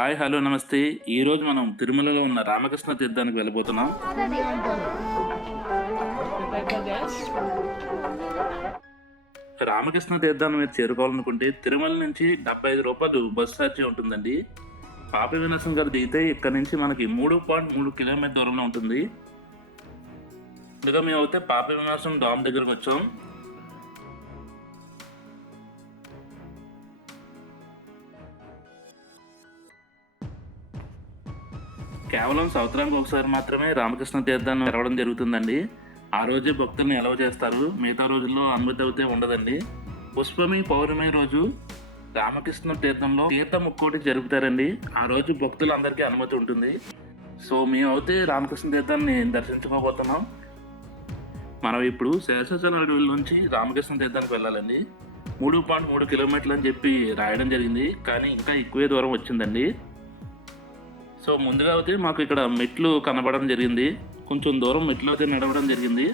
Hi, hello, నమస్తే. ఈరోజు మనం తిరుమలలో ఉన్న రామకృష్ణ తీర్థానికి వెళ్ళబోతున్నాం. రామకృష్ణ తీర్థాన్ని మీరు చేరుకోవాలనుకుంటే తిరుమల నుంచి రూ. 75 బస్సు ఛార్జీ ఉంటుందండి. పాప వినాశం గారు దిగితే ఇక్కడ నుంచి మనకి 3.3 కిలోమీటర్ దూరంలో ఉంటుంది. ఇదిగో మేము అయితే పాప వినాశం డామ్ దగ్గరకు వచ్చాం. కేవలం సంవత్సరానికి ఒకసారి మాత్రమే రామకృష్ణ తీర్థాన్ని తెరవడం జరుగుతుందండి. ఆ రోజే భక్తుల్ని ఎలవ చేస్తారు. మిగతా రోజుల్లో అనుమతి అయితే ఉండదండి. పుష్పమి పౌర్ణమి రోజు రామకృష్ణ తీర్థంలో తీర్థ ముక్కోటి జరుపుతారండి. ఆ రోజు భక్తులందరికీ అనుమతి ఉంటుంది. సో మేమైతే రామకృష్ణ తీర్థాన్ని దర్శించుకోబోతున్నాం. మనం ఇప్పుడు శేషాచల అడవి నుంచి రామకృష్ణ తీర్థానికి వెళ్ళాలండి. 3.3 కిలోమీటర్లు అని చెప్పి రాయడం జరిగింది, కానీ ఇంకా ఎక్కువే దూరం వచ్చిందండి. సో ముందుగా అయితే మాకు ఇక్కడ మెట్లు కనబడడం జరిగింది. కొంచెం దూరం మెట్లు అయితే నడవడం జరిగింది.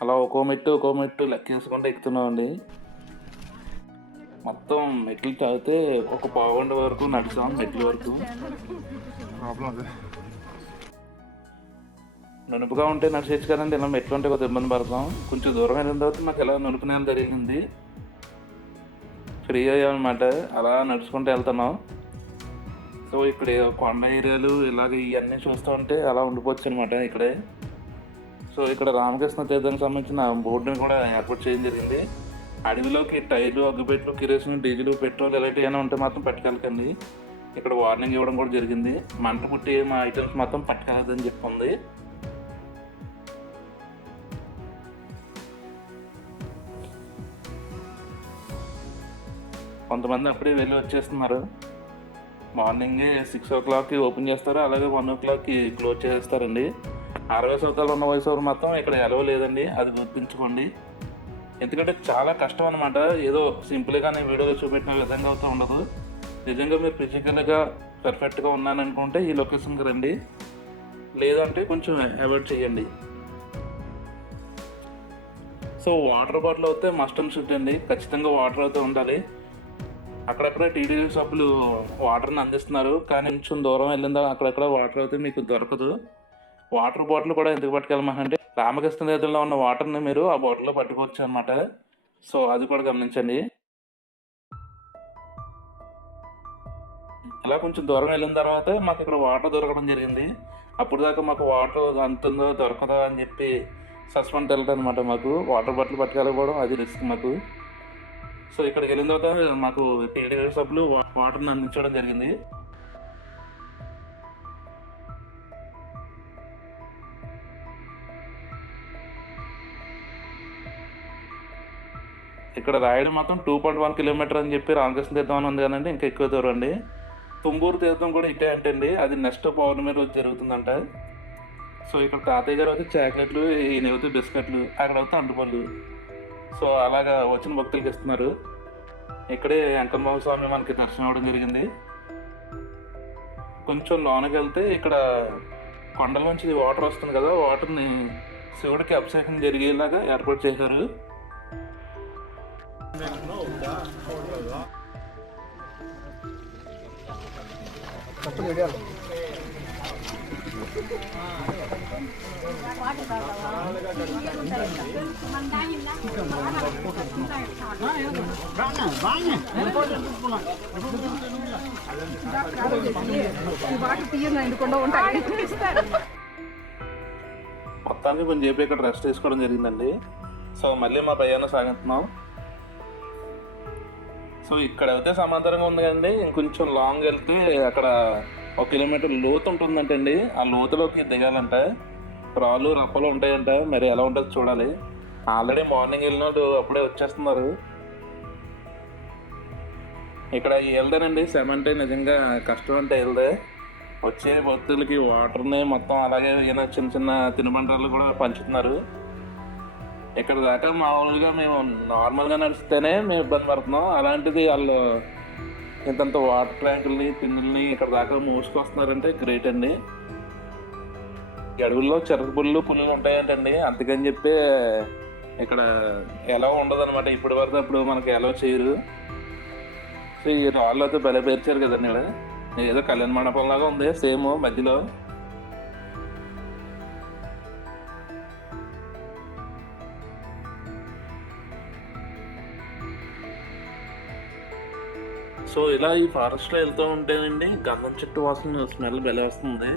అలా ఒక్కో మెట్టు లెక్కేసుకుంటూ ఎక్కుతున్నాం అండి. మొత్తం మెట్లు తాగితే ఒక పావుగంట వరకు నడిచాం మెట్ల వరకు. నునుపుగా ఉంటే నడిచేచ్చు కదండి, ఇలా మెట్లు ఉంటే కొద్దిగా ఇబ్బంది పడతాం. కొంచెం దూరం వెళ్ళిన తర్వాత మాకు ఎలా నునుపు నేల జరిగింది, ఫ్రీ అయ్యామన్నమాట. అలా నడుచుకుంటూ వెళ్తున్నాం. సో ఇక్కడ కొండ ఏరియాలు ఇలాగ ఇవన్నీ చూస్తూ ఉంటే అలా ఉండిపోవచ్చు అనమాట ఇక్కడే. సో ఇక్కడ రామకృష్ణ తీర్థానికి సంబంధించిన బోర్డుని కూడా ఏర్పాటు చేయడం జరిగింది. అడవిలోకి టైర్లు, అగ్గిపెట్లు, కిరోసిన్, డీజిల్, పెట్రోల్ ఇలాంటివి ఏమైనా ఉంటే మాత్రం పట్టుకెళ్ళకండి. ఇక్కడ వార్నింగ్ ఇవ్వడం కూడా జరిగింది. మంట పుట్టి మా ఐటమ్స్ మొత్తం పట్టుకెళ్ళదని చెప్పింది. కొంతమంది అప్పుడే వెళ్ళి వచ్చేస్తున్నారు. మార్నింగే 6 o'clockకి ఓపెన్ చేస్తారు, అలాగే 1 o'clockకి క్లోజ్ చేస్తారండి. 60 సంవత్సరాలు ఉన్న వయసు వారు మాత్రం ఇక్కడ ఎలవ లేదండి, అది గుర్తుంచుకోండి. ఎందుకంటే చాలా కష్టం అనమాట. ఏదో సింపుల్గానే వీడియోలో చూపెట్టిన విధంగా అయితే ఉండదు. నిజంగా మీరు ఫిజికల్గా పర్ఫెక్ట్గా ఉన్నాననుకుంటే ఈ లొకేషన్కి రండి, లేదంటే కొంచెం అవాయిడ్ చేయండి. సో వాటర్ బాటిల్ అయితే మస్ట్ అండ్ షుడ్ అండి, ఖచ్చితంగా వాటర్ అయితే ఉండాలి. అక్కడక్కడ టీడీ సబ్బులు వాటర్ని అందిస్తున్నారు, కానీ కొంచెం దూరం వెళ్ళిందా అక్కడక్కడ వాటర్ అయితే మీకు దొరకదు. వాటర్ బాటిల్ కూడా ఎందుకు పట్టుకెళ్ళమంటే రామకృష్ణ తీర్థంలో ఉన్న వాటర్ని మీరు ఆ బాటిల్లో పట్టుకోవచ్చు అనమాట. సో అది కూడా గమనించండి. ఇలా కొంచెం దూరం వెళ్ళిన తర్వాత మాకు ఇక్కడ వాటర్ దొరకడం జరిగింది. అప్పుడు దాకా మాకు వాటర్ అంతుందో దొరకదో అని చెప్పి సస్పెండ్ వెళ్ళడం అనమాట. మాకు వాటర్ బాటిల్ పట్టుకెళ్ళకపోవడం అది రిస్క్ మాకు. సో ఇక్కడికి వెళ్ళిన తర్వాత మాకు టీడీ సబ్బులు వాటర్ని అందించడం జరిగింది. ఇక్కడ రాయడం మాత్రం 2.1 కిలోమీటర్ అని చెప్పి రామకృష్ణ తీర్థం అని ఉంది కదండి, ఇంకా ఎక్కువ దూరం అండి. తుంగూరు తీర్థం కూడా ఇటే అంటండి, అది నెక్స్ట్ పౌర్ణమి రోజు జరుగుతుందంట. సో ఇక్కడ తాతయ్య గారు అయితే చాక్లెట్లు, ఈయన అయితే బిస్కెట్లు, అక్కడ అయితే అంటుపళ్ళు. సో అలాగా వచ్చిన భక్తులకి ఇస్తున్నారు. ఇక్కడే వెంకటరమణ స్వామి మనకి దర్శనం అవ్వడం జరిగింది. కొంచెం లోనకి వెళ్తే ఇక్కడ కొండల నుంచి వాటర్ వస్తుంది కదా, వాటర్ని శివుడికి అభిషేకం జరిగేలాగా ఏర్పాటు చేశారు. మొత్తానికి కొంచెం చెప్పి ఇక్కడ రెస్ట్ తీసుకోవడం జరిగిందండి. సో మళ్ళీ మా ప్రయాణం సాగుతున్నాం. సో ఇక్కడ అయితే సమాంతరంగా ఉంది కదండి, ఇంకొంచెం లాంగ్ వెళ్తే అక్కడ 1 కిలోమీటర్ లోతు ఉంటుందంటండి. ఆ లోతులోకి దిగాలంట. రాళ్ళు రప్పలు ఉంటాయంట, మరి ఎలా ఉంటుందో చూడాలి. ఆల్రెడీ మార్నింగ్ వెళ్ళినోడు అప్పుడే వచ్చేస్తున్నారు. ఇక్కడ వెళ్దానండి సెమంటే నిజంగా కష్టం అంటే వెళ్దే. వచ్చే భక్తులకి వాటర్ని మొత్తం అలాగే ఏదైనా చిన్న చిన్న తినుబండాలు కూడా పంచుతున్నారు. ఇక్కడ దాకా మామూలుగా మేము నార్మల్గా నడిస్తేనే మేము ఇబ్బంది పడుతున్నాం, అలాంటిది వాళ్ళు ఇంతంత వాటర్ ట్యాంకుల్ని, తిన్నుల్ని ఇక్కడ దాకా మోసుకొస్తున్నారంటే గ్రేట్ అండి. ఈ అడవుల్లో చెరకుబుళ్ళు పుల్లులు ఉంటాయంటండి, అందుకని చెప్పి ఇక్కడ ఎలా ఉండదు అనమాట. ఇప్పుడు వరకు అప్పుడు మనకి ఎలా చేయరు. సో ఈ రాళ్ళు అయితే భలే పేర్చారు కదండి. ఇక్కడ ఏదో కళ్యాణ మండపం లాగా ఉంది సేమ్ మధ్యలో. సో ఇలా ఈ ఫారెస్ట్లో వెళ్తూ ఉంటేనండి గంధం చెట్టు వాసన స్మెల్ భలే వస్తుంది.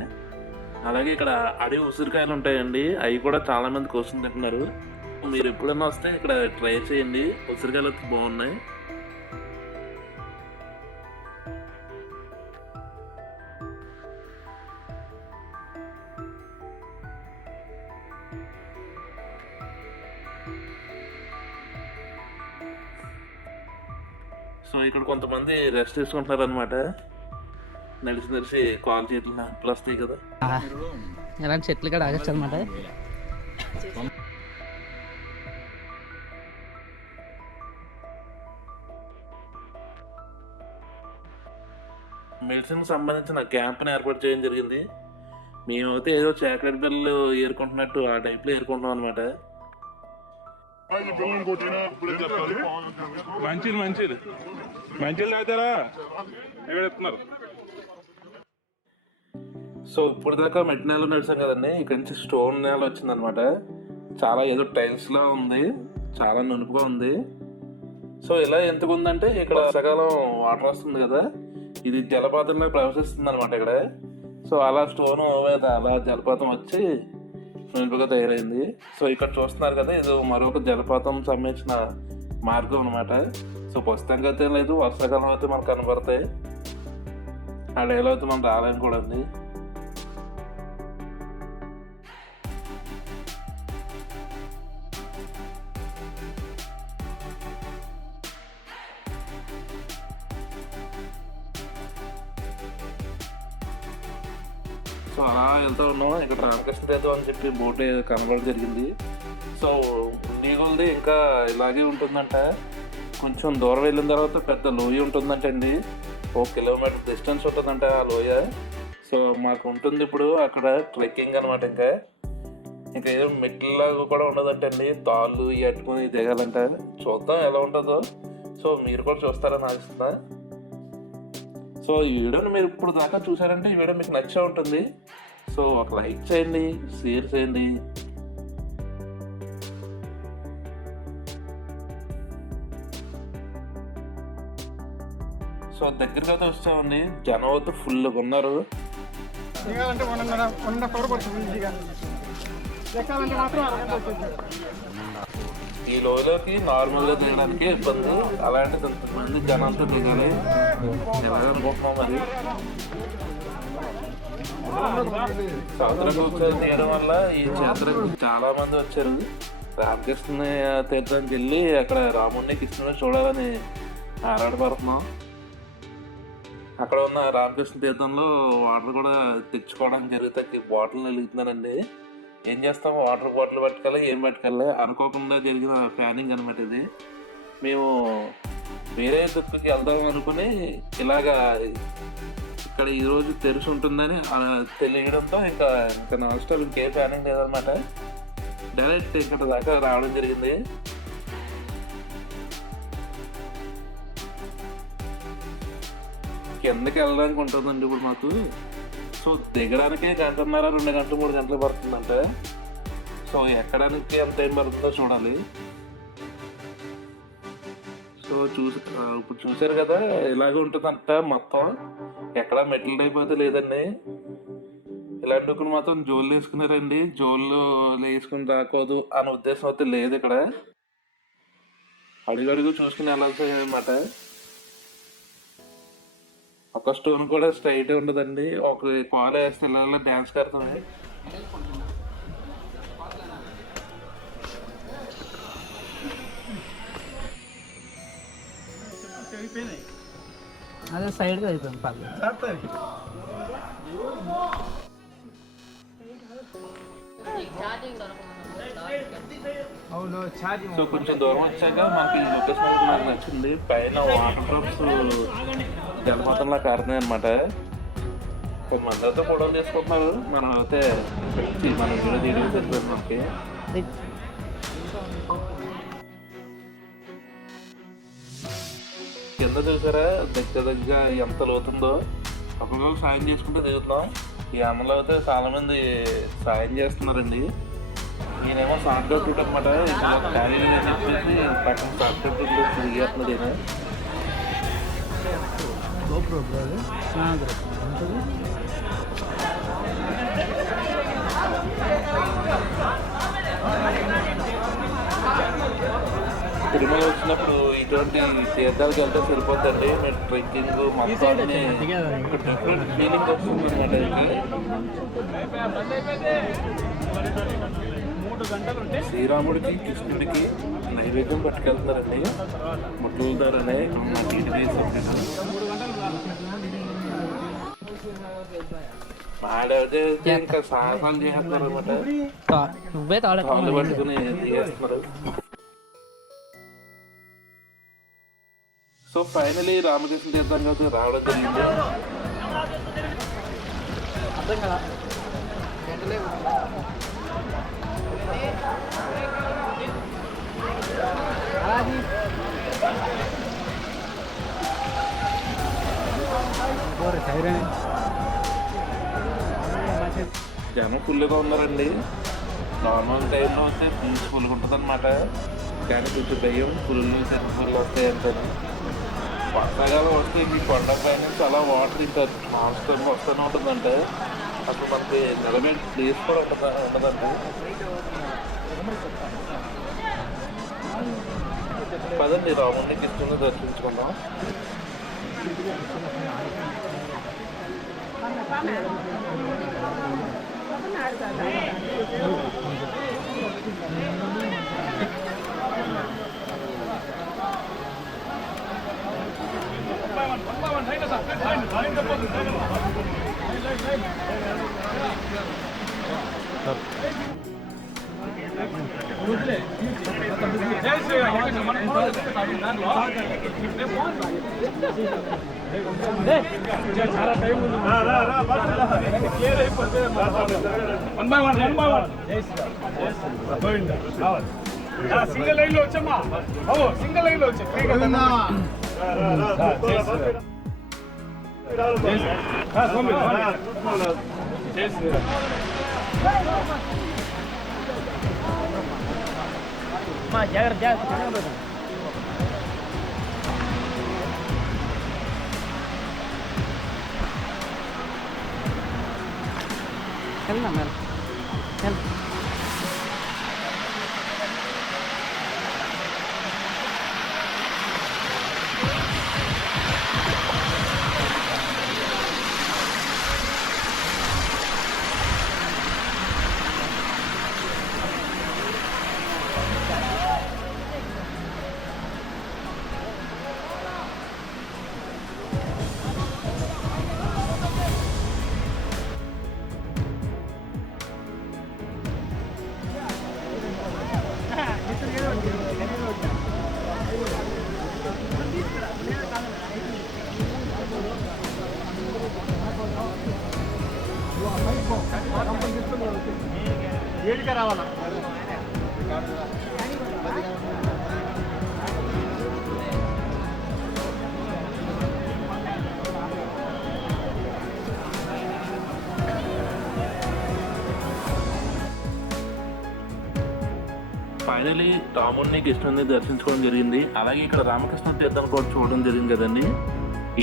అలాగే ఇక్కడ అడవి ఉసిరికాయలు ఉంటాయండి, అవి కూడా చాలా మంది కోసుకుని తింటున్నారు. మీరు ఎప్పుడైనా వస్తే ఇక్కడ ట్రై చేయండి, ఉసిరికాయలు అయితే బాగున్నాయి. సో ఇక్కడ కొంతమంది రెస్ట్ తీసుకుంటున్నారు అనమాట. నడిచి కాల్ చేతులు నొప్పులు వస్తాయి కదా. ఇలాంటి చెట్లు కూడా ఆగచ్చు అనమాట. మెడిసిన్ సంబంధించిన క్యాంప్ని ఏర్పాటు చేయడం జరిగింది. మేమైతే ఏదో చాక్లెట్ బిల్లు ఏరుకుంటున్నట్టు ఆ టైప్లో ఏరుకుంటున్నాం అనమాట. మంచిలు తాగుతారా ఎక్కడ? సో ఇప్పుడు దాకా మట్టి నేల నడిచాం కదండి, ఇక్కడ నుంచి స్టోన్ నేల వచ్చింది అనమాట. చాలా ఏదో టైల్స్ లా ఉంది, చాలా నునుపుగా ఉంది. సో ఇలా ఎందుకు ఉందంటే ఇక్కడ సకాలం వాటర్ వస్తుంది కదా, ఇది జలపాతంలో ప్రవేశిస్తుంది అనమాట ఇక్కడ. సో అలా స్టోన్ మీద అలా జలపాతం వచ్చి నునుపుగా తయారైంది. సో ఇక్కడ చూస్తున్నారు కదా, ఇది మరొక జలపాతం సంబంధించిన మార్గం అనమాట. సో ప్రస్తుతానికి అయితే లేదు, వర్షాకాలం అయితే మనకు కనబడతాయి. ఆ డేలో అయితే మనం రాలేము కూడా అండి. సో అలా వెళ్తూ ఉన్నాం. ఇక్కడ రామకృష్ణ తీర్థం అని చెప్పి బోట్ కనబడడం జరిగింది. సో ఉండిగోల్ది ఇంకా ఇలాగే ఉంటుందంట. కొంచెం దూరం వెళ్ళిన తర్వాత పెద్ద లోయ ఉంటుందంట అండి, 1 కిలోమీటర్ డిస్టెన్స్ ఉంటుందంట ఆ లోయ. సో మాకు ఉంటుంది ఇప్పుడు అక్కడ ట్రెక్కింగ్ అనమాట. ఇంకా ఏదో మెట్లలాగా కూడా ఉండదంటండి, తాళ్ళు అట్టుకుని దిగాలంట. చూద్దాం ఎలా ఉంటుందో. సో మీరు కూడా చూస్తారని ఆశిస్తున్నా. సో ఈ వీడియోని మీరు ఇప్పుడు దాకా చూసారంటే ఈ వీడియో మీకు నచ్చే ఉంటుంది. సో ఒక లైక్ చేయండి, షేర్ చేయండి. సో దగ్గరగా అయితే వచ్చామండి, జనం అయితే ఫుల్గా ఉన్నారు. ఈ లోయలోకి నార్మల్గా దిగడానికి ఇబ్బంది, అలాంటిది ఇంతమంది జనంతో దిగాలి ఎలాగనుకుంటున్నాం మరి. సముద్రంగా వచ్చేది తీయడం వల్ల ఈ జాతరకు చాలా మంది వచ్చారు. రామకృష్ణ తీర్థానికి వెళ్ళి అక్కడ రాముడిని కృష్ణుని చూడాలని ఆరాటపడుతున్నాం. అక్కడ ఉన్న రామకృష్ణ తీర్థంలో వాటర్ కూడా తెచ్చుకోవడానికి జరుగుతాయి. బాటిల్ వెలుగుతున్నానండి. ఏం చేస్తాం, వాటర్ బాటిల్ పట్టుకెళ్ళి ఏం పట్టుకెళ్ళి అనుకోకుండా జరిగిన ప్లానింగ్ అనమాట ఇది. మేము వేరే దుక్కుకి వెళ్దాం అనుకుని ఇలాగా ఇక్కడ ఈరోజు తెరిచి ఉంటుందని తెలియడంతో ఇంకా నాన్ స్టాప్ ఇంకే ప్లానింగ్ లేదనమాట. డైరెక్ట్ ఇక్కడ దాకా రావడం జరిగింది. కిందకి వెళ్ళడానికి ఉంటుందండి ఇప్పుడు మాకు. సో దిగడానికే 1.5 2 గంటలు 3 గంటలు పడుతుందంట. సో ఎక్కడానికి ఎంత టైం పడుతుందో చూడాలి. సో ఇప్పుడు చూసారు కదా ఇలాగే ఉంటుందంట మొత్తం. ఎక్కడ మెట్ల టైప్ అయితే లేదండి. ఇలాంటి మాత్రం జోళ్ళు వేసుకున్నారండి. జోళ్ళు వేసుకుని రాకూడదు అనే ఉద్దేశం అయితే లేదు ఇక్కడ. అడుగడుగు చూసుకుని వెళ్ళాల్సింది అనమాట. ఒక స్టోన్ కూడా స్ట్రైట్ ఉండదండి. ఒక కాల్ వేస్తే ఇలా డ్యాన్స్ కడతామే. అదే సైడ్గా అయిపోయింది పర్లేదు. సో కొంచెం దూరం వచ్చాక మాకు ఈ లొకేషన్ నాకు నచ్చింది. పైన వాటర్ డ్రాప్స్ జలపాతంలా కారుతున్నాయి అనమాట. కొంతమంది అయితే ఫోటోలు తీసుకుంటున్నారు, మనం అయితే మన వీడియో తీయడం సరిపోయింది మనకి. కింద చూసారా దగ్గర ఎంత లోతుందో, ఒకరికొకరు సాయం చేసుకుంటూ దిగుతున్నాం. ఈ అమ్మలో అయితే చాలా మంది సాయం చేస్తున్నారండి. నేనేమో సాఫ్ట్ అవుట్ అనమాట, ఖాళీ అని చెప్పేసి పక్కన సాఫ్ట్ అవుట్ తిరిగేస్తున్నాడు ఈయన. తిరుమల వచ్చినప్పుడు ఇటువంటి తీర్థాలకు వెళ్తే సరిపోద్దండి. మీరు ట్రెక్కింగ్ మొత్తం డిఫరెంట్ ఫీలింగ్ వస్తుంది అనమాట. శ్రీరాముడికి కృష్ణుడికి నైవేద్యం పట్టుకెళ్తారండి, ముట్ల ద్వారానే ఆడైతే ఇంకా సాహసాలు చేస్తున్నారు అనమాట. నువ్వే తాళ్ళు పట్టుకుని తీయేస్తున్నారు. సో ఫైనలీ రామకృష్ణ తీర్థానికి అయితే రావడం జరిగింది. జనం ఫుల్గా ఉన్నారండి. నార్మల్ టైంలో వస్తే పీస్ఫుల్గా ఉంటుంది అనమాట, కానీ కొంచెం దయ్యం ఫుల్ ఫుల్ వస్తాయి అంటే. వర్షాకాలం వస్తే ఈ కొండ పైన చాలా వాటర్ ఇంకా నాన్స్టాప్ వస్తూనే ఉంటుందంటే అసలు మనకి నిలబడే ప్లేస్ కూడా ఉండదండి. పదండి రాముడిని కృష్ణుని దర్శించుకుందాం. సింగిల్ లైన్ లో వచ్చమ్మా, సింగిల్ లైన్ లో వచ్చా. వెళ్దాం మేడం. ఏడికి రావాలా? ఫైనలీ రాముడిని కృష్ణుడిని దర్శించుకోవడం జరిగింది. అలాగే ఇక్కడ రామకృష్ణ తీర్థాన్ని కూడా చూడడం జరిగింది కదండి.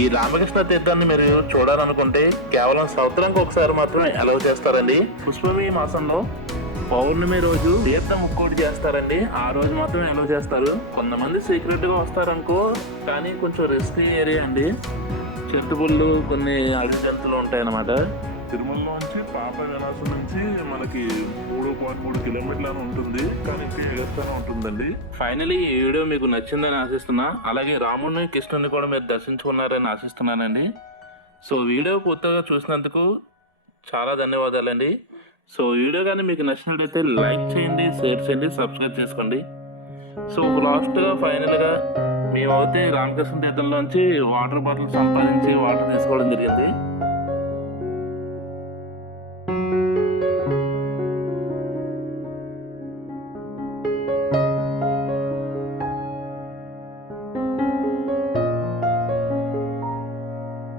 ఈ రామకృష్ణ తీర్థాన్ని మీరు చూడాలనుకుంటే కేవలం సంవత్సరానికి ఒకసారి మాత్రమే అలౌ చేస్తారండి. పుష్పమి మాసంలో పౌర్ణమి రోజు తీర్థం ముక్కోటి చేస్తారండి. ఆ రోజు మాత్రమే అలౌ చేస్తారు. కొంతమంది సీక్రెట్ గా వస్తారనుకో, కానీ కొంచెం రిస్కీ ఏరియా అండి. చెట్టుబుళ్ళు కొన్ని అడవి జంతువులు ఉంటాయన్నమాట. తిరుమలలో నుంచి పాప విలాసం నుంచి మనకి 3.3 కిలోమీటర్లు ఉంటుంది, కానీ ఎగస్తానే ఉంటుందండి. ఫైనలీ ఈ వీడియో మీకు నచ్చిందని ఆశిస్తున్నా. అలాగే రాముడిని కృష్ణుని కూడా మీరు దర్శించుకున్నారని ఆశిస్తున్నానండి. సో వీడియో పూర్తిగా చూసినందుకు చాలా ధన్యవాదాలండి. సో వీడియో కానీ మీకు నచ్చినట్లయితే లైక్ చేయండి, షేర్ చేయండి, సబ్స్క్రైబ్ చేసుకోండి. సో లాస్ట్గా ఫైనల్గా మేమైతే రామకృష్ణ తీర్థంలోంచి వాటర్ బాటిల్ సంపాదించి వాటర్ తీసుకోవడం జరిగింది.